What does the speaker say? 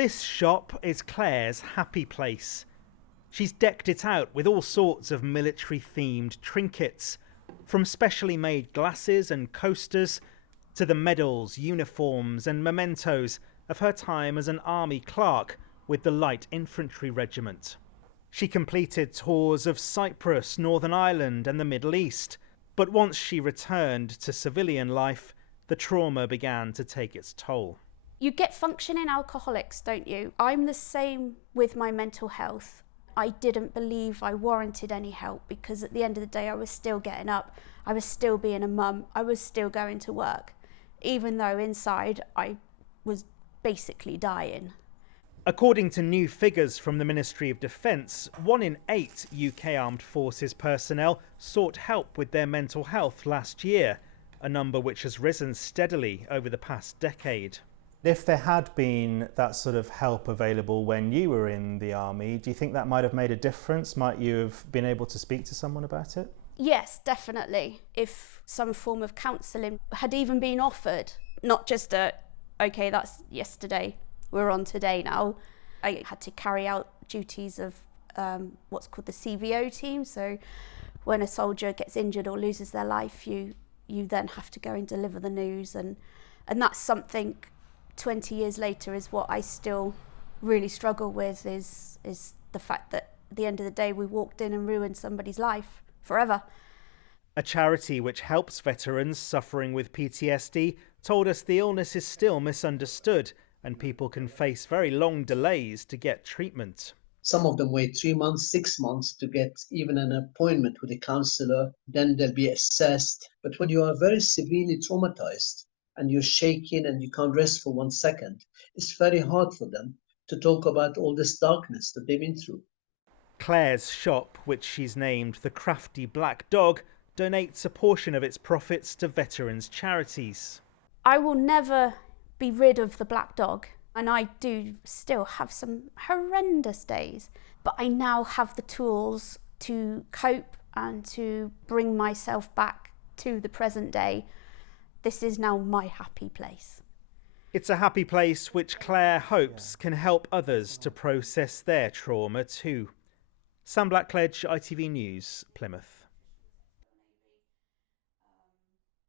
This shop is Claire's happy place. She's decked it out with all sorts of military-themed trinkets, from specially made glasses and coasters to the medals, uniforms and mementos of her time as an army clerk with the Light Infantry Regiment. She completed tours of Cyprus, Northern Ireland and the Middle East, but once she returned to civilian life, the trauma began to take its toll. You get functioning alcoholics, don't you? I'm the same with my mental health. I didn't believe I warranted any help because at the end of the day I was still getting up, I was still being a mum, I was still going to work, even though inside I was basically dying. According to new figures from the Ministry of Defence, 1 in 8 UK Armed Forces personnel sought help with their mental health last year, a number which has risen steadily over the past decade. If there had been that sort of help available when you were in the army, do you think that might have made a difference? Might you have been able to speak to someone about it? Yes, definitely. If some form of counselling had even been offered, not just okay, that's yesterday, we're on today now. I had to carry out duties of what's called the CVO team. So when a soldier gets injured or loses their life, you then have to go and deliver the news. And that's something 20 years later is what I still really struggle with is the fact that at the end of the day we walked in and ruined somebody's life forever. A charity which helps veterans suffering with PTSD told us the illness is still misunderstood and people can face very long delays to get treatment. Some of them wait 3 months, 6 months to get even an appointment with a counsellor, then they'll be assessed. But when you are very severely traumatized and you're shaking and you can't rest for 1 second, it's very hard for them to talk about all this darkness that they've been through. Claire's shop, which she's named the Crafty Black Dog, donates a portion of its profits to veterans' charities. I will never be rid of the black dog, and I do still have some horrendous days, but I now have the tools to cope and to bring myself back to the present day. This is now my happy place. It's a happy place which Claire hopes can help others to process their trauma too. Sam Blackledge, ITV News, Plymouth.